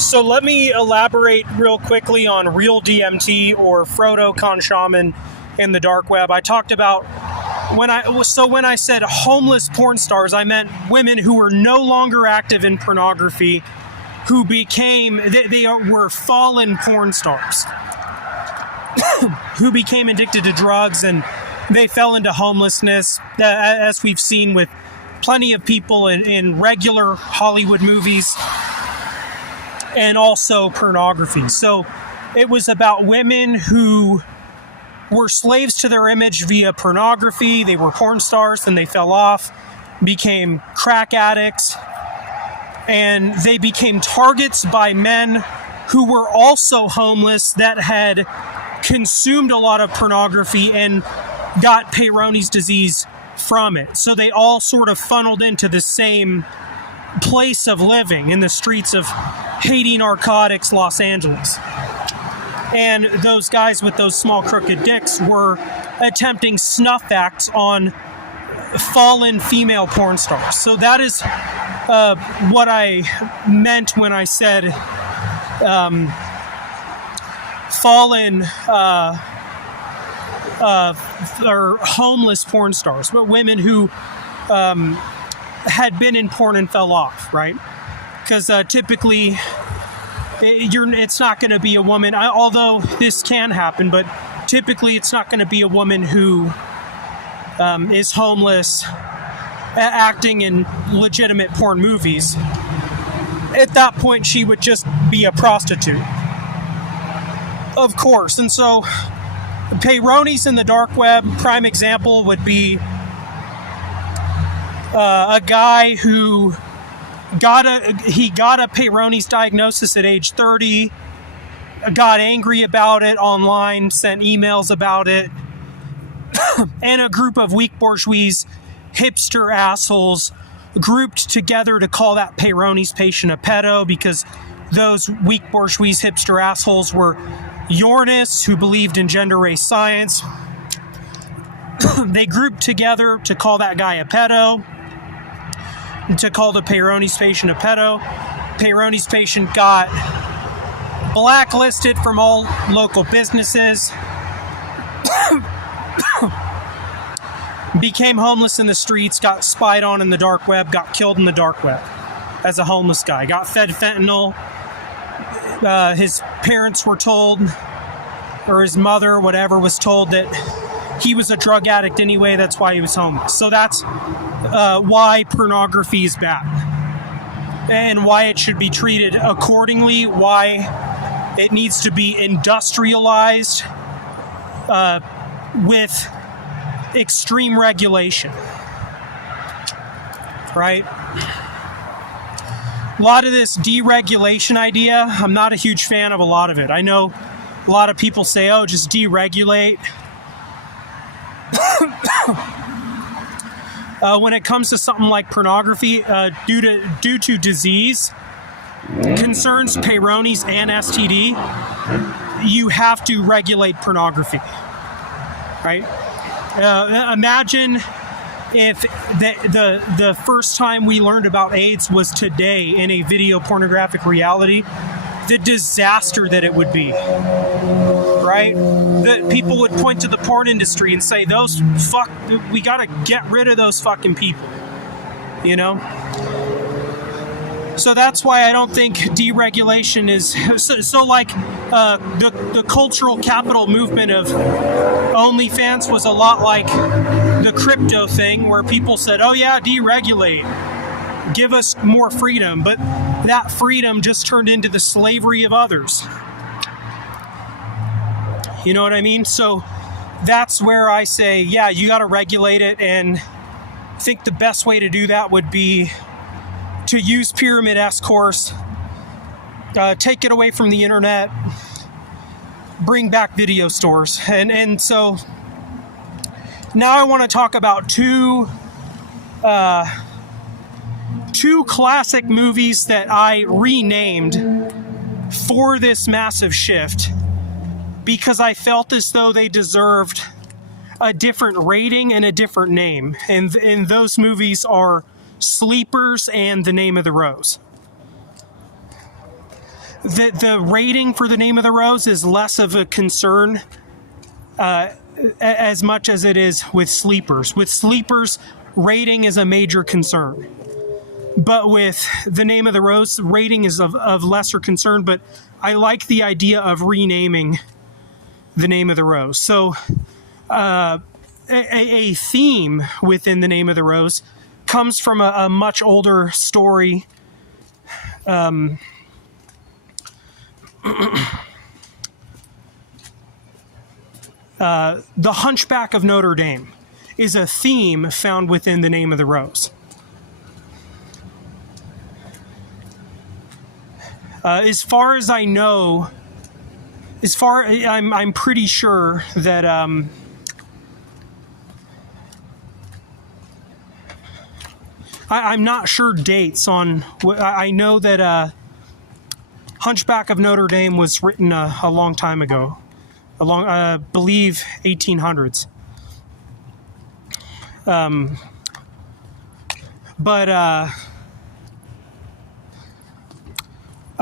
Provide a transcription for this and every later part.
So let me elaborate real quickly on real DMT or Frodo Con Shaman in the dark web. I talked about when I said homeless porn stars, I meant women who were no longer active in pornography, who were fallen porn stars, who became addicted to drugs, and they fell into homelessness, as we've seen with plenty of people in regular Hollywood movies and also pornography. So it was about women who were slaves to their image via pornography. They were porn stars, then they fell off, became crack addicts, and they became targets by men who were also homeless that had consumed a lot of pornography and got Peyronie's disease from it. So they all sort of funneled into the same place of living in the streets of Haiti narcotics, Los Angeles. And those guys with those small crooked dicks were attempting snuff acts on fallen female porn stars. So that is what I meant when I said fallen or homeless porn stars, but women who had been in porn and fell off, right? Because typically it's not going to be a woman, although this can happen, but typically it's not going to be a woman who is homeless acting in legitimate porn movies. At that point, she would just be a prostitute, of course. And so Peyronie's in the dark web, prime example would be a guy who got a Peyronie's diagnosis at age 30, got angry about it online, sent emails about it, and a group of weak bourgeois hipster assholes grouped together to call that Peyronie's patient a pedo, because those weak bourgeois hipster assholes were Yornists who believed in gender race science. They grouped together to call that guy a pedo, to call the Peyronie's patient a pedo. Peyronie's patient got blacklisted from all local businesses, became homeless in the streets, got spied on in the dark web, got killed in the dark web as a homeless guy, got fed fentanyl. His parents were told, or his mother, whatever, was told that he was a drug addict anyway, that's why he was homeless. So that's why pornography is bad, and why it should be treated accordingly, why it needs to be industrialized with extreme regulation, right? A lot of this deregulation idea, I'm not a huge fan of a lot of it. I know a lot of people say, oh, just deregulate. When it comes to something like pornography, due to disease, concerns, Peyronie's and STD, you have to regulate pornography, right? Imagine if the first time we learned about AIDS was today in a video pornographic reality, the disaster that it would be, right? That people would point to the porn industry and say, we gotta get rid of those fucking people, you know? So that's why I don't think deregulation is so like the cultural capital movement of OnlyFans was a lot like the crypto thing, where people said, oh yeah, deregulate, give us more freedom, but that freedom just turned into the slavery of others. You know what I mean? So that's where I say, yeah, you got to regulate it, and I think the best way to do that would be to use pyramid escorts, take it away from the internet, bring back video stores. And so now I want to talk about two classic movies that I renamed for this massive shift, because I felt as though they deserved a different rating and a different name. And those movies are Sleepers and The Name of the Rose. the rating for The Name of the Rose is less of a concern as much as it is with Sleepers. With Sleepers, rating is a major concern. But with The Name of the Rose, rating is of lesser concern, but I like the idea of renaming The Name of the Rose. So a theme within The Name of the Rose comes from a much older story. The Hunchback of Notre Dame is a theme found within The Name of the Rose. As far as I know, I'm pretty sure that I'm not sure dates on. I know that Hunchback of Notre Dame was written a long time ago, I believe 1800s.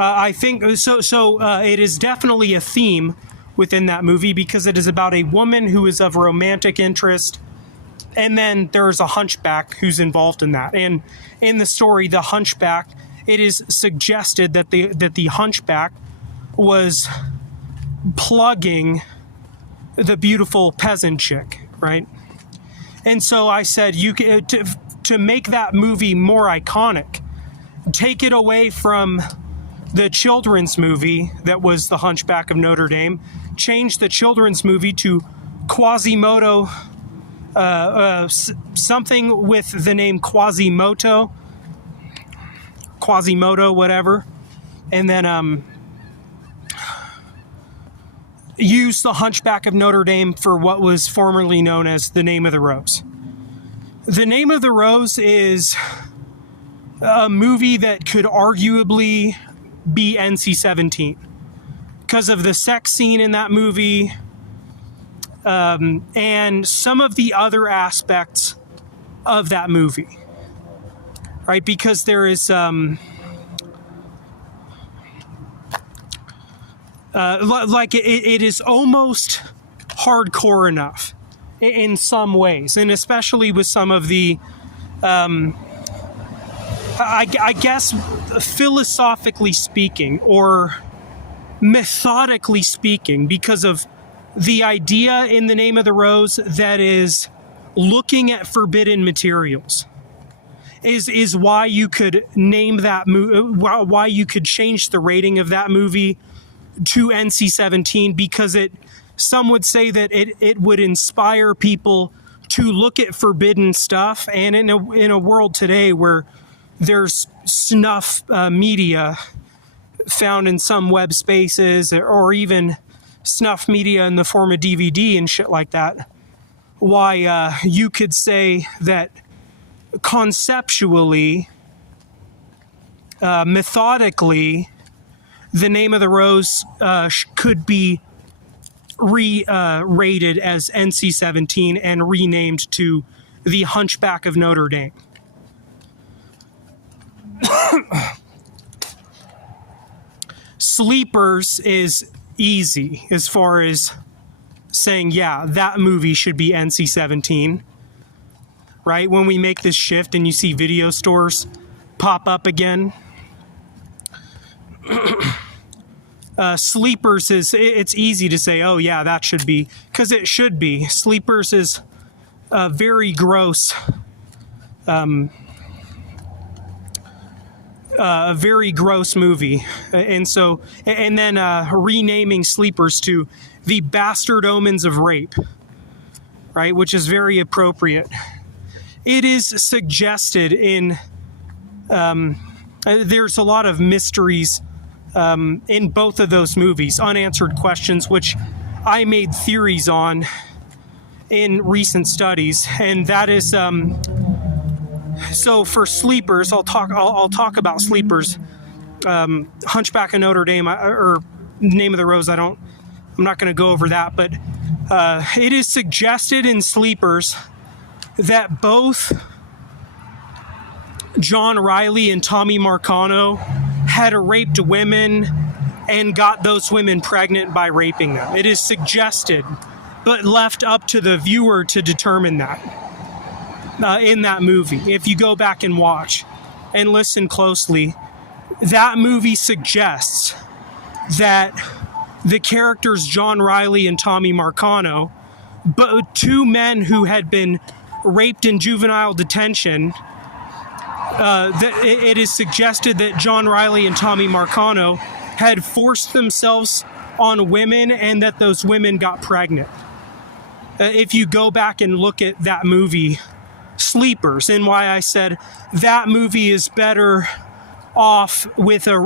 I think so. It is definitely a theme within that movie because it is about a woman who is of romantic interest, and then there's a hunchback who's involved in that. And in the story, the hunchback, it is suggested that the hunchback was plugging the beautiful peasant chick, right? And so I said, to make that movie more iconic, take it away from the children's movie that was The Hunchback of Notre Dame, change the children's movie to Quasimodo, something with the name Quasimodo, whatever, and then use The Hunchback of Notre Dame for what was formerly known as The Name of the Rose. The Name of the Rose is a movie that could arguably be NC-17 because of the sex scene in that movie, and some of the other aspects of that movie, right? Because there is it is almost hardcore enough in some ways, and especially with some of the I guess philosophically speaking or methodically speaking, because of the idea in The Name of the Rose that is looking at forbidden materials is why you could name that why you could change the rating of that movie to NC-17, because some would say that it would inspire people to look at forbidden stuff. And in a world today where there's snuff media found in some web spaces, or even snuff media in the form of DVD and shit like that, why you could say that conceptually, methodically, The Name of the Rose could be rated as NC-17 and renamed to The Hunchback of Notre Dame. Sleepers is easy as far as saying, yeah, that movie should be NC-17, right? When we make this shift and you see video stores pop up again. Sleepers it's easy to say, oh yeah, that should be, because it should be. Sleepers is a very gross, movie, and then renaming Sleepers to The Bastard Omens of Rape, right, which is very appropriate. It is suggested in, there's a lot of mysteries in both of those movies, unanswered questions, which I made theories on in recent studies, and that is so for Sleepers, I'll talk about Sleepers. Hunchback of Notre Dame, or Name of the Rose, I'm not going to go over that, but it is suggested in Sleepers that both John Riley and Tommy Marcano had raped women and got those women pregnant by raping them. It is suggested, but left up to the viewer to determine that in that movie. If you go back and watch and listen closely, that movie suggests that the characters John Riley and Tommy Marcano, but two men who had been raped in juvenile detention, it is suggested that John Riley and Tommy Marcano had forced themselves on women and that those women got pregnant. If you go back and look at that movie, Sleepers, and why I said that movie is better off with an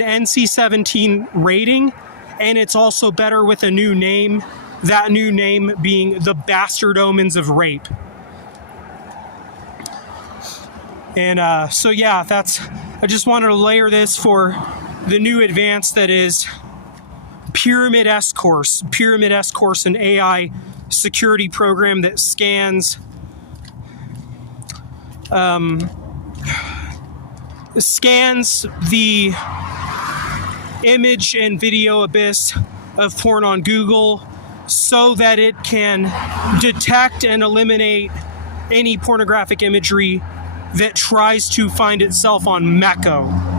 NC-17 rating, and it's also better with a new name, that new name being The Bastard Omens of Rape. And so yeah, I just wanted to layer this for the new advance that is Pyramid S-Course, an AI security program that scans the image and video abyss of porn on Google so that it can detect and eliminate any pornographic imagery that tries to find itself on Mecco.